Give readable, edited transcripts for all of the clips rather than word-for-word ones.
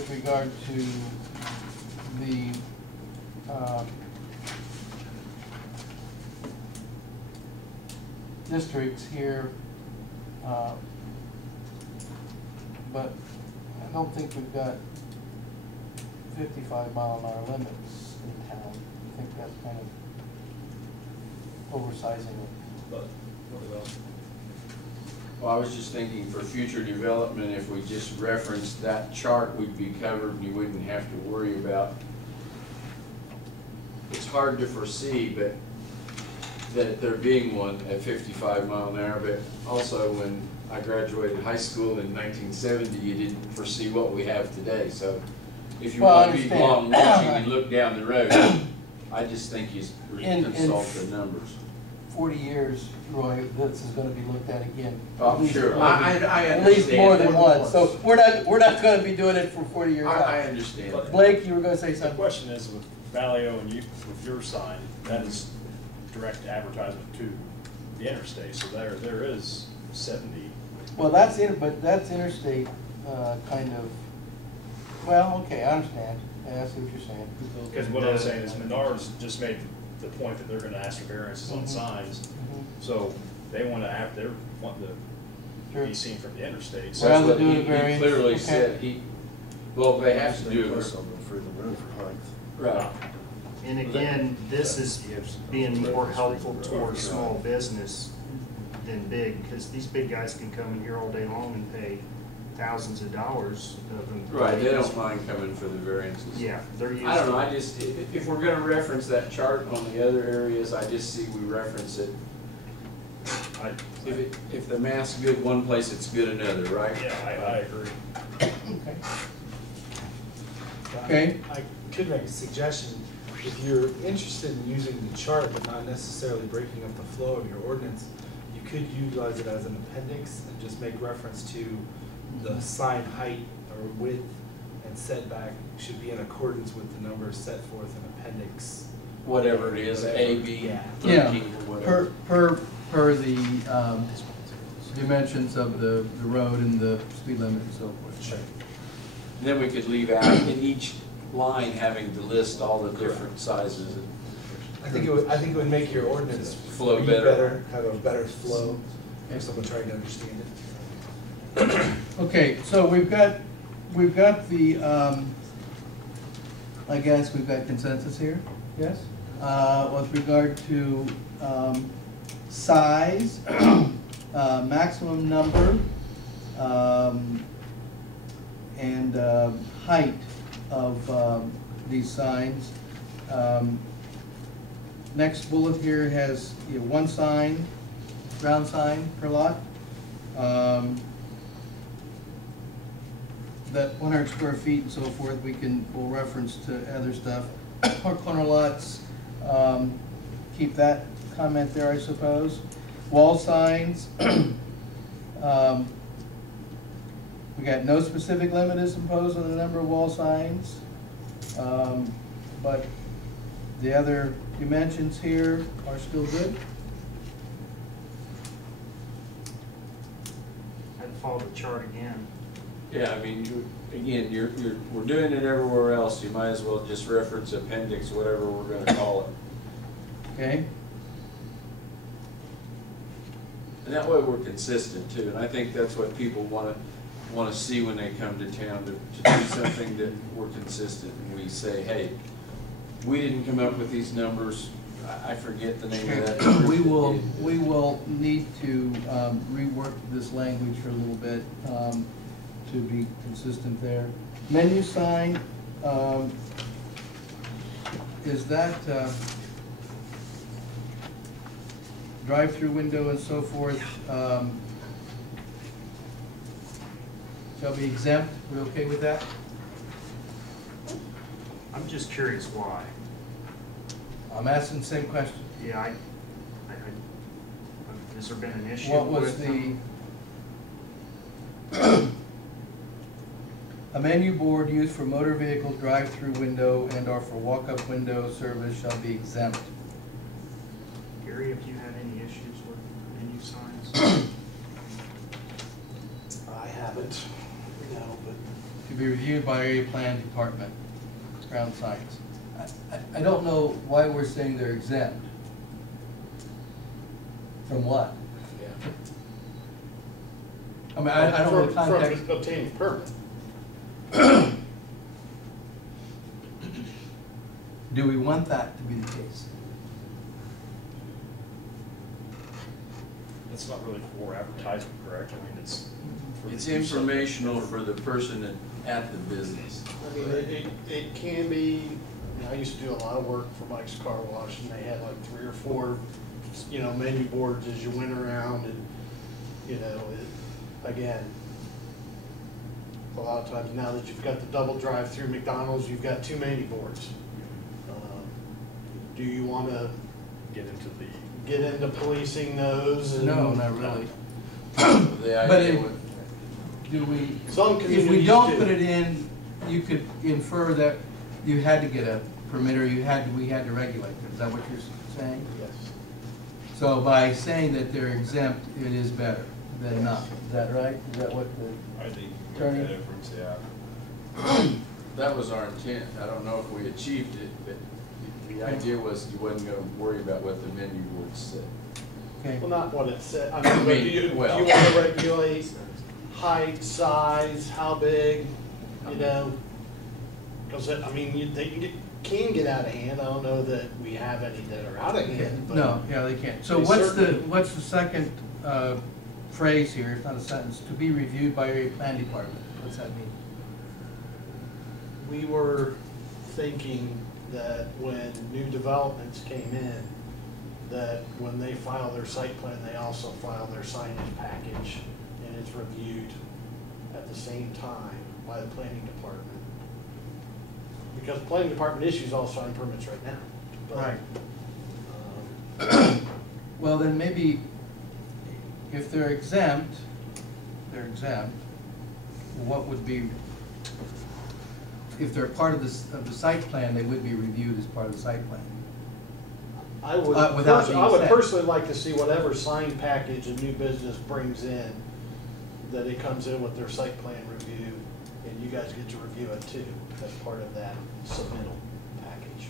with regard to the districts here, but I don't think we've got 55-mile-an-hour limits in town. I think that's kind of oversizing it. But what else? Well, I was just thinking for future development, if we just referenced that chart, we'd be covered and you wouldn't have to worry about. It's hard to foresee, but that there being one at 55 miles an hour, but also when I graduated high school in 1970, you didn't foresee what we have today. So if you want to be long-reaching and look down the road, I just think you consult the numbers. 40 years, Roy, this is going to be looked at again. Oh, I'm sure. I understand. At least more than once. So we're not going to be doing it for 40 years. I understand. Blake, you were going to say something. The question is with Valio and you, with your sign, that is direct advertisement to the interstate. So there is 70. Well, that's interstate kind of. Well, okay, I understand. Yeah, I see what you're saying. Because what I'm saying is Menards just made the point that they're going to ask for variances on signs, so they want to have to be seen from the interstate. So that's what he clearly said. Well, they have to do it for the road for height. Right. And again, this is being more helpful towards small business than big, because these big guys can come in here all day long and pay thousands of dollars of them. Right, they don't mind coming for the variances. Yeah, they're used. I don't know, I just, if we're going to reference that chart on the other areas, I just see we reference it. If the math's good one place, it's good another, right? Yeah, I agree. Okay. Okay. I could make a suggestion. If you're interested in using the chart but not necessarily breaking up the flow of your ordinance, you could utilize it as an appendix and just make reference to the sign height or width and setback should be in accordance with the numbers set forth in appendix. Whatever it is, A, B, yeah, 13, or whatever. Per the dimensions of the road and the speed limit and so forth. Sure. And then we could leave out in each line having to list all the different sizes. I think it would make your ordinance flow better, have a better flow. If someone trying to understand it. Okay, so we've got the I guess we've got consensus here. Yes. With regard to size, maximum number, and height of these signs. Next bullet here has one sign, round sign per lot. That 100 square feet and so forth, we'll reference to other stuff. Or corner lots, keep that comment there, I suppose. Wall signs, we got no specific limit is imposed on the number of wall signs, but the other dimensions here are still good. I'd follow the chart again. Yeah, I mean, we're doing it everywhere else. You might as well just reference appendix, whatever we're going to call it. Okay. And that way we're consistent too. And I think that's what people want to see when they come to town, to do something that we're consistent. And we say, hey, we didn't come up with these numbers. I forget the name of that. We will need to rework this language for a little bit. To be consistent there. Menu sign, is that drive-through window and so forth shall be exempt? We okay with that? I'm just curious why. I'm asking the same question. Yeah, has there been an issue What was with the a menu board used for motor vehicle drive-through window and or for walk-up window service shall be exempt. Gary, have you had any issues with menu signs? I haven't, no, but To be reviewed reviewed by area plan department, ground signs. I don't know why we're saying they're exempt. From what? Yeah. I mean, I don't know the context. From obtaining permit. Do we want that to be the case? It's not really for advertisement, correct? I mean, it's. It's informational for the person at the business. I mean, it can be, you know, I used to do a lot of work for Mike's Car Wash, and they had like 3 or 4, you know, menu boards as you went around, and, you know, again, a lot of times now that you've got the double drive-through McDonald's, you've got too many boards. Do you want to get into policing those? And No, not really. The But idea it- would- Do we, Some if we communities don't do. put it in, you could infer that you had to get a permit or we had to regulate it. Is that what you're saying? Yes. So by saying that they're exempt, it is better than not. Is that right? Is that what the I think attorney? that difference, yeah. That was our intent. I don't know if we achieved it, but the idea was you wasn't gonna worry about what the menu board said. Okay. Well, not what it said, I mean, but do you Well- want to regulate height, size, how big, you know? Because, I mean, they can get out of hand. I don't know that we have any that are out of hand, but. No, yeah, they can't. So They certainly- what's the second phrase here? It's not a sentence. To be reviewed by area plan department. What's that mean? We were thinking that when new developments came in, that when they file their site plan, they also file their signage package, and it's reviewed at the same time by the planning department. Because the planning department issues all sign permits right now. But, Right. Well, then maybe if they're exempt, what would be, if they're part of the site plan, they would be reviewed as part of the site plan. I would, Without being I would said. personally like to see whatever sign package a new business brings in, that it comes in with their site plan review, and you guys get to review it too, as part of that submittal package.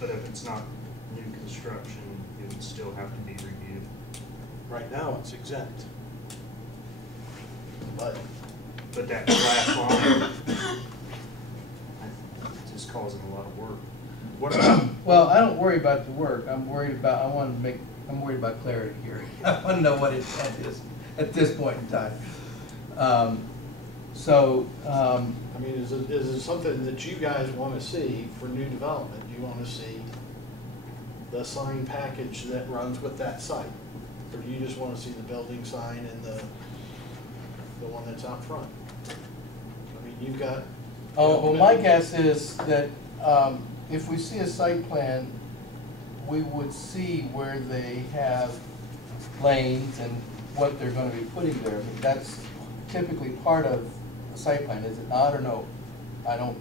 But if it's not new construction, it would still have to be reviewed. Right now, it's exempt. But But that glass line is causing a lot of work. what about, Well, I don't worry about the work. I'm worried about clarity here. I want to know what intent is at this point in time. I mean, is it something that you guys want to see for new development? Do you want to see the sign package that runs with that site? Or do you just want to see the building sign and the one that's out front? I mean, you've got. Oh, well, my guess is that if we see a site plan, we would see where they have lanes and what they're gonna be putting there. I mean, that's typically part of the site plan, is it not, or no? I don't,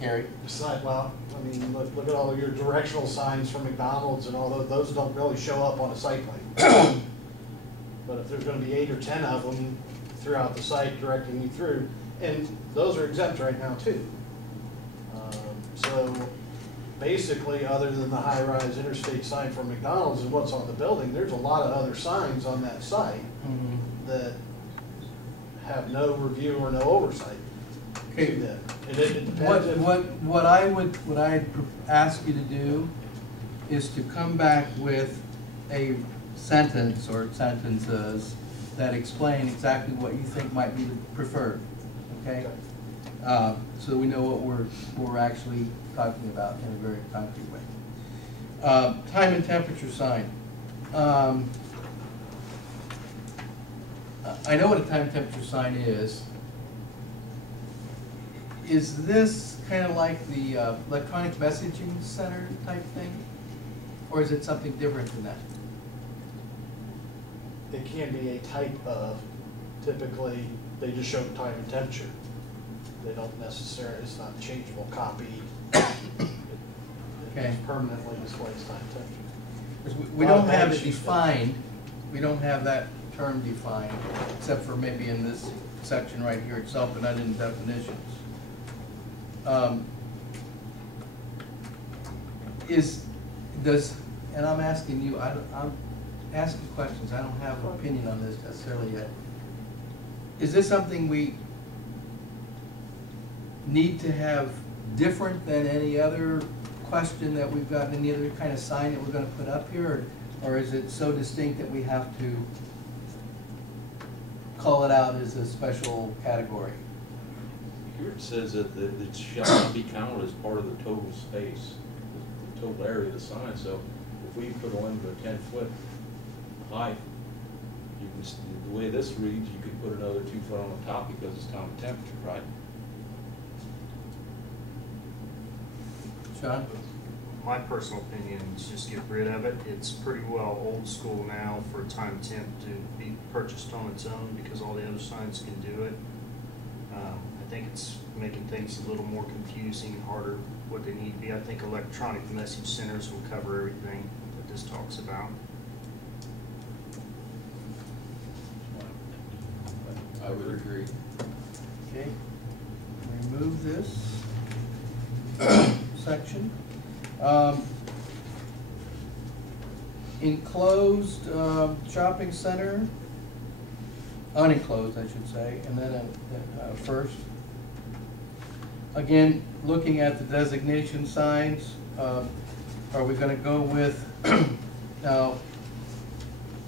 Gary? Besides, well, I mean, look at all of your directional signs from McDonald's and all those don't really show up on a site plan. But if there's gonna be 8 or 10 of them throughout the site directing you through, and those are exempt right now too. So basically, other than the high-rise interstate sign for McDonald's and what's on the building, there's a lot of other signs on that site that have no review or no oversight to Okay. them. And it depends if. What I'd ask you to do is to come back with a sentence or sentences that explain exactly what you think might be the preferred, okay? So we know what we're actually talking about in a very concrete way. Time and temperature sign. I know what a time and temperature sign is. Is this kind of like the electronic messaging center type thing? Or is it something different than that? It can be a type of, typically, they just show time and temperature. They don't necessarily, it's not changeable copy. It Okay. permanently displays time and temperature. 'Cause we don't have it defined, we don't have that term defined, except for maybe in this section right here itself, but not in definitions. And I'm asking you, I'm asking questions, I don't have an opinion on this necessarily yet. Is this something we need to have different than any other question that we've got, any other kind of sign that we're gonna put up here? Or is it so distinct that we have to call it out as a special category? Here it says that it shall not be counted as part of the total space, the total area of the sign. So if we put a limit of 10-foot height, you can, the way this reads, you could put another 2 foot on the top because it's time of temperature, right? Sean? My personal opinion is just get rid of it. It's pretty well old school now for time temp to be purchased on its own because all the other signs can do it. I think it's making things a little more confusing and harder what they need to be. I think electronic message centers will cover everything that this talks about. I would agree. Okay, remove this section. Enclosed shopping center, unenclosed I should say, and then first. Again, looking at the designation signs, are we gonna go with, now,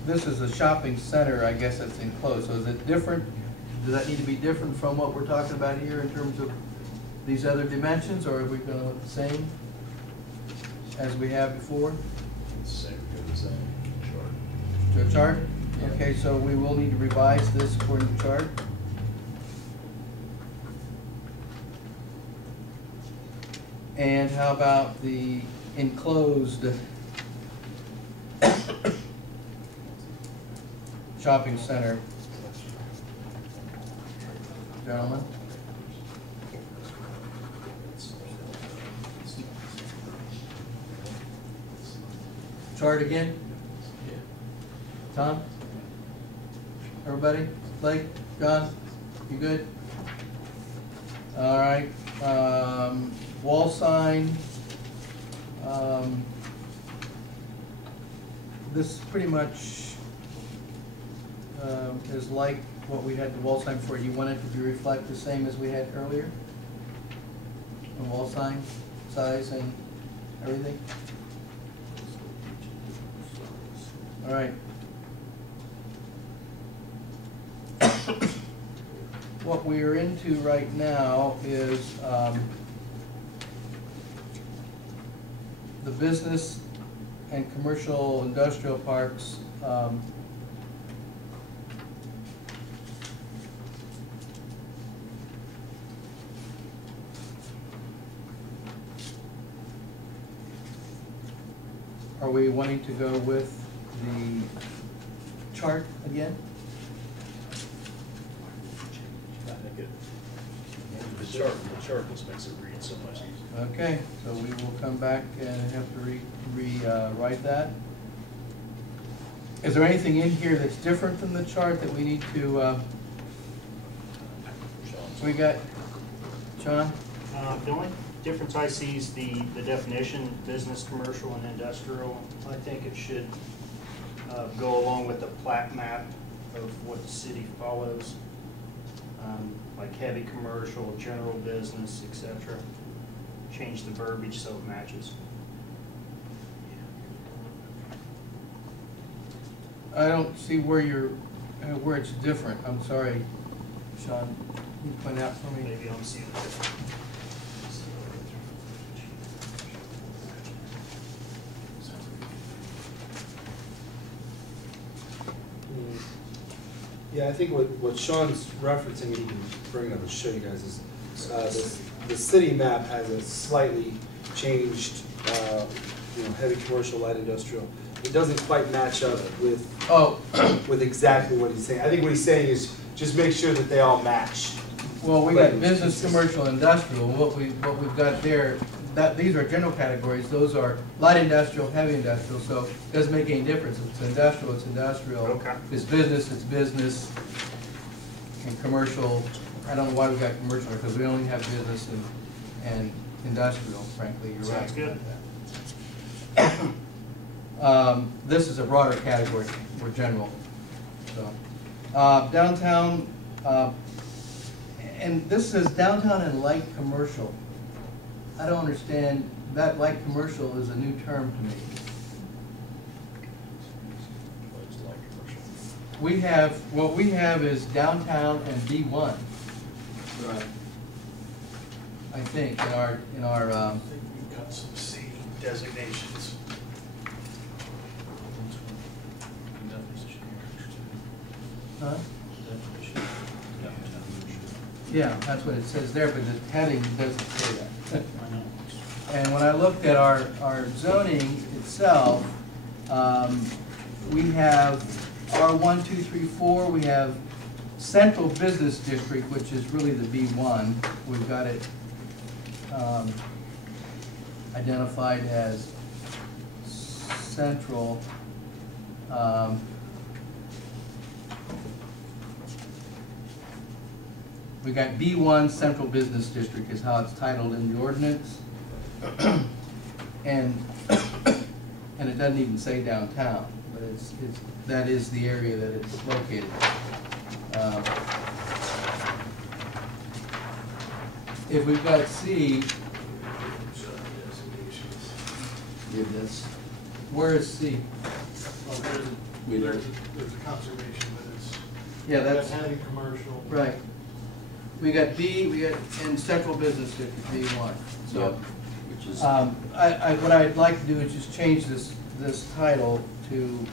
this is a shopping center, I guess that's enclosed, so is it different? Does that need to be different from what we're talking about here in terms of these other dimensions, or are we gonna look the same as we have before? Same, good, the same chart. The chart? Okay, so we will need to revise this according to chart. And how about the enclosed shopping center? Gentlemen? Chart again? Tom? Everybody? Blake? John? You good? All right. Wall sign. This pretty much is like what we had the wall sign for. You want it to be reflect the same as we had earlier? The wall sign size and everything? All right. What we are into right now is the business and commercial industrial parks. Are we wanting to go with the chart again? I think the chart just makes it read so much easier. Okay, so we will come back and have to rewrite that. Is there anything in here that's different than the chart that we need to, we got, Sean? The only difference I see is the definition, business, commercial, and industrial. I think it should go along with the plat map of what the city follows, like heavy commercial, general business, etc. Change the verbiage so it matches. I don't see where you're, where it's different. I'm sorry, Sean. Can you point out for me? Maybe I'll see the difference. Yeah, I think what Sean's referencing, and he can bring it up and show you guys, is the city map has a slightly changed, heavy commercial, light industrial. It doesn't quite match up with with exactly what he's saying. I think what he's saying is just make sure that they all match. Well, we got business, commercial, industrial. What we've got there, these are general categories, those are light industrial, heavy industrial, so it doesn't make any difference. If it's industrial, it's industrial. Okay. If it's business, and commercial, I don't know why we got commercial, because we only have business and industrial, frankly, you're right. Sounds good. This is a broader category, we're general, so. Downtown, and this says downtown and light commercial. I don't understand, that light commercial is a new term to me. It's like commercial. What we have is downtown and B1, Right. I think, in our, I think we've got some C designations. huh? Yeah, that's what it says there, but the heading doesn't say that. And when I looked at our zoning itself, we have R1, 2, 3, 4, we have central business district, which is really the B1. We've got it identified as central. We got B1 Central Business District is how it's titled in the ordinance. And it doesn't even say downtown, but that is the area that it's located. If we've got C, where is C? Well, there's a conservation, but it's. Yeah, that's heavy commercial. right. We got B, and Central Business District, B1. So, Which is, what I'd like to do is just change this title to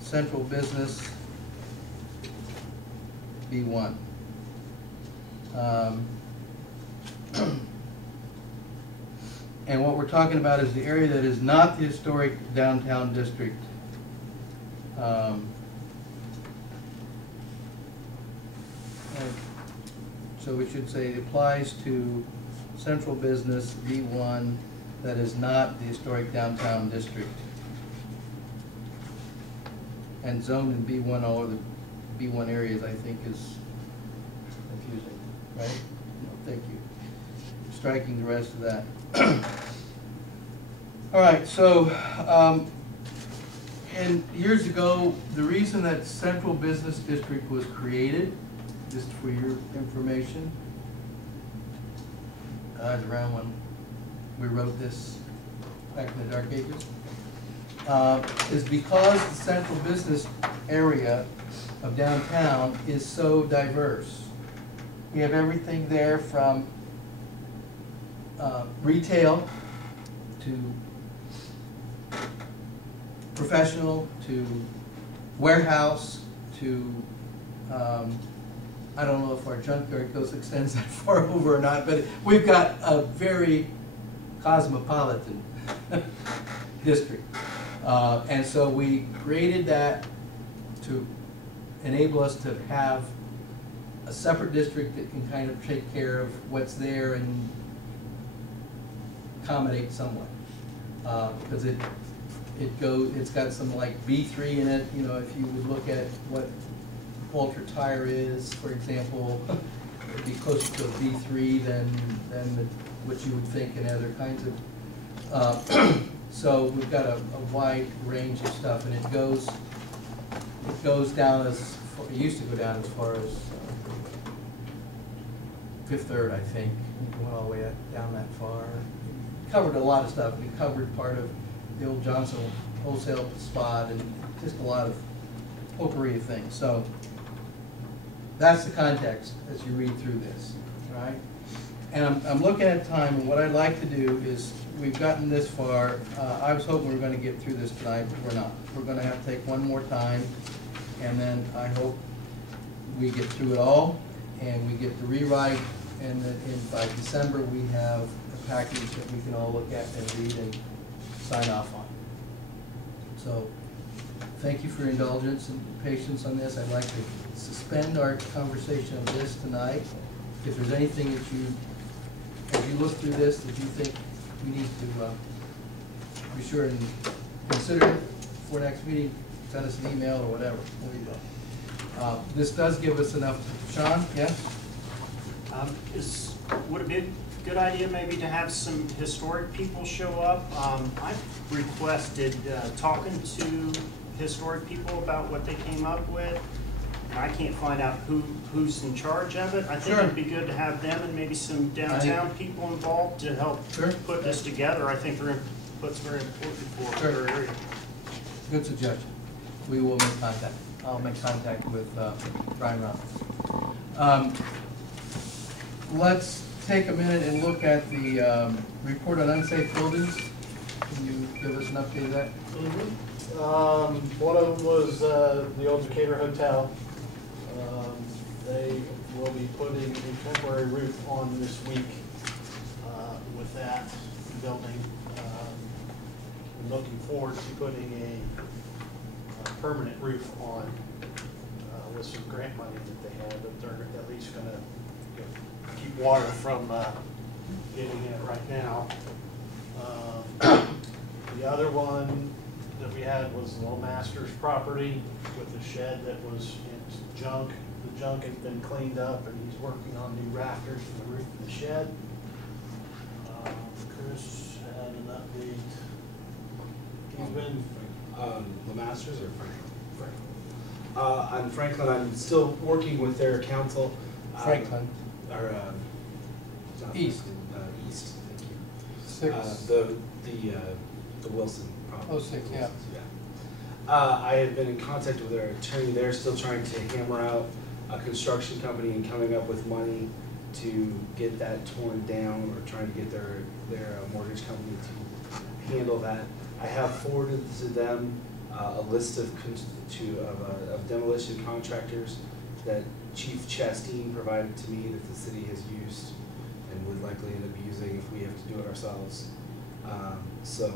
Central Business B1. And what we're talking about is the area that is not the historic downtown district. So we should say it applies to central business B1 that is not the historic downtown district. And zoned in B1, all of the B1 areas, I think, is confusing, right? No, thank you. Striking the rest of that. All right, so, and years ago, the reason that central business district was created, just for your information, I was around when we wrote this back in the dark ages, is because the central business area of downtown is so diverse. We have everything there from retail to professional to warehouse to I don't know if our junkyard extends that far over or not, but we've got a very cosmopolitan district. And so we created that to enable us to have a separate district that can kind of take care of what's there and accommodate somewhat. Because it's got some like B3 in it, you know, if you would look at what Ultra Tire is, for example, it'd be closer to a B3 than what you would think in other kinds of. So we've got a wide range of stuff, and it goes down as far, it used to go down as far as Fifth Third, I think. It went all the way down that far. Covered a lot of stuff. We covered part of the old Johnson wholesale spot and just a lot of potpourri of things. So that's the context as you read through this, right? And I'm looking at time, and what I'd like to do is, we've gotten this far. I was hoping we were going to get through this tonight, but we're not. We're going to have to take one more time, and then I hope we get through it all, and we get the rewrite, and then by December we have a package that we can all look at and read and sign off on. So thank you for your indulgence and patience on this. I'd like to suspend our conversation of this tonight. If there's anything that you as you look through this, if you think we need to be sure and consider it for next meeting, send us an email or whatever. This does give us enough. Sean, yes? Would it be a good idea maybe to have some historic people show up? I've requested talking to historic people about what they came up with. And I can't find out who's in charge of it. I think Sure. it'd be good to have them and maybe some downtown people involved to help Sure. put this together. I think their input's very important for Sure. our area. Good suggestion. We will make contact. I'll make contact with Brian Robbins. Let's take a minute and look at the report on unsafe buildings. Can you give us an update of that? One of them was the old Decatur Hotel. They will be putting a temporary roof on this week with that building. I'm looking forward to putting a permanent roof on with some grant money that they have, but they're at least gonna keep water from getting in it right now. The other one that we had was the Little Masters property with the shed that was in junk. The junk has been cleaned up and he's working on new rafters for the roof of the shed. Chris had an update. He's been, The Masters or Franklin? On Franklin, I'm still working with their council. Franklin. Or, not East. Franklin, East, thank you. 6. The Wilson property. Oh, 6, yeah. I have been in contact with their attorney. They're still trying to hammer out a construction company and coming up with money to get that torn down, or trying to get their mortgage company to handle that. I have forwarded to them a list of demolition contractors that Chief Chastain provided to me that the city has used and would likely end up using if we have to do it ourselves. So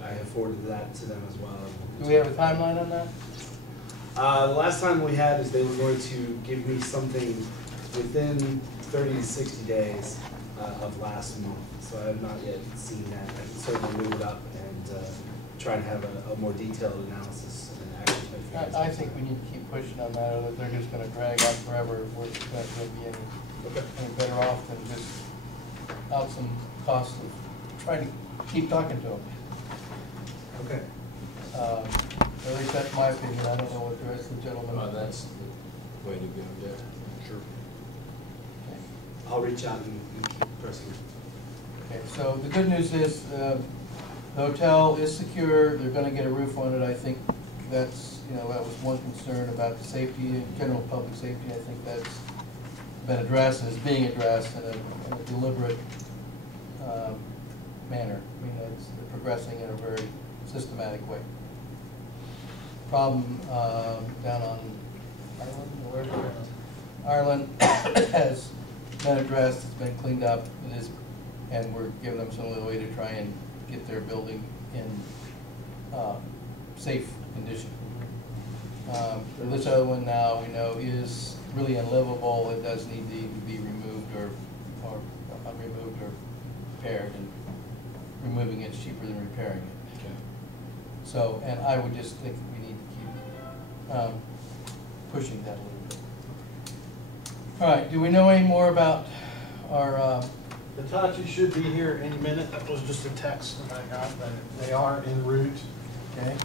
I have forwarded that to them as well. Do we have a timeline on that? The last time we had is they were going to give me something within 30 to 60 days of last month. So I have not yet seen that. I can certainly move it up and try and have a more detailed analysis and action plan for you guys. I think we need to keep pushing on that, or they're just gonna drag out forever. We're not gonna be any better off than just out some cost of trying to keep talking to them. Okay. At least that's my opinion. I don't know what the rest of the gentlemen. That's the way to go, yeah. Sure. Okay. I'll reach out and keep pressing. Okay, so the good news is, the hotel is secure, they're gonna get a roof on it. I think that's, that was one concern about the safety and general public safety. I think that's been addressed and is being addressed in a deliberate manner. I mean, they're progressing in a very systematic way. Problem down on Ireland has been addressed, it's been cleaned up, it is, and we're giving them some way to try and get their building in safe condition. This other one now we know is really unlivable. It does need to be removed or repaired, and removing it's cheaper than repairing it. Okay. So, and I would just think that we need to keep pushing that a little bit. All right, do we know any more about our, Hitachi should be here any minute. That was just a text that I got, that they are en route. okay?